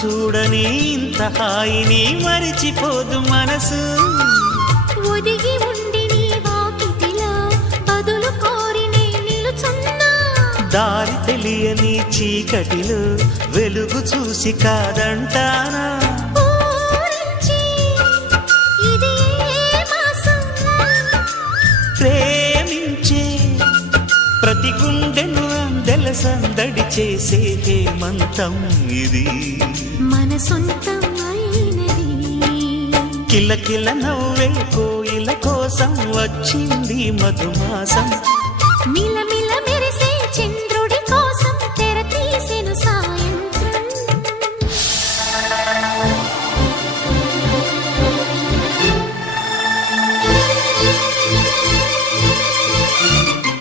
చూడని ఇంత హాయిని మరిచిపోదు మనసు. ఒదిగి ఉండి నీ వాకిటిలో బదులు కోరి నే నిలుచున్నా. దారి తెలియని చీకటిలో వెలుగు చూసి కాదంటానా. ప్రేమించే ప్రతి గుండెను అందెల సందడి చేసే హేమంతం ఇది. మన సొంతం అయినది. కిలకిల నవ్వే కోయిల కోసం వచ్చింది మధుమాసం.